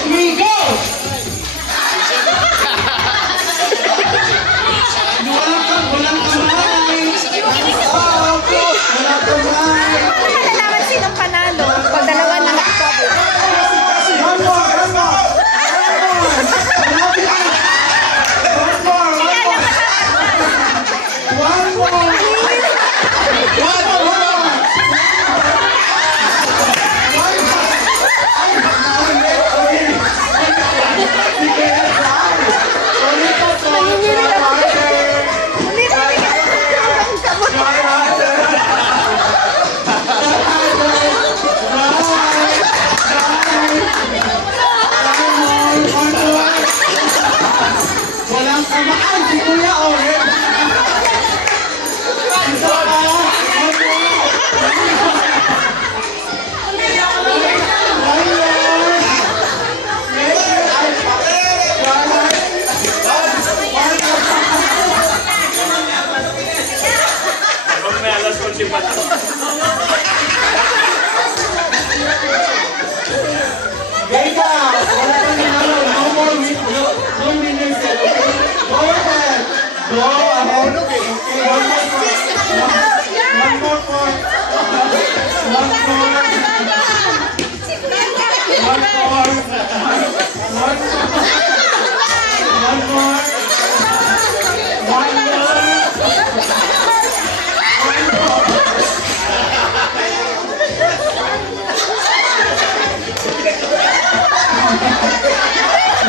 3, go! Walang kamay. Walang kamay. Paano nalalaman sinong panalo? Pag dalawa na nakasabot. One more. Malapit na. One more. Walang kamaan si Kuya Oren. Isa pa. Beka, wala kang nanalo. No more winners. Go ahead. Go ahead. Okay, one more point. One more.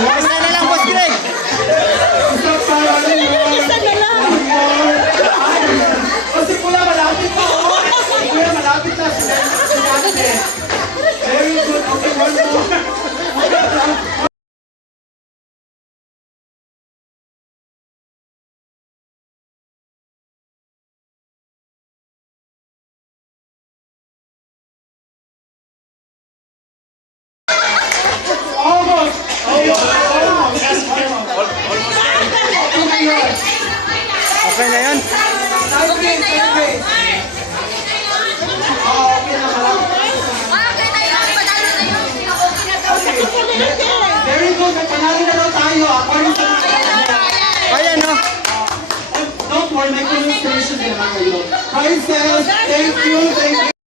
Isa na lang, Boss Greg. Kasi Kuya malapit na. Kuya malapit na. Sinante. Very good. Okay, one more. Almost. Okay na yun. Okay na Very good. Panalo na daw tayo. According sa mga Ayan, no? Don't worry, may conversation din naman kayo. Princess, thank you.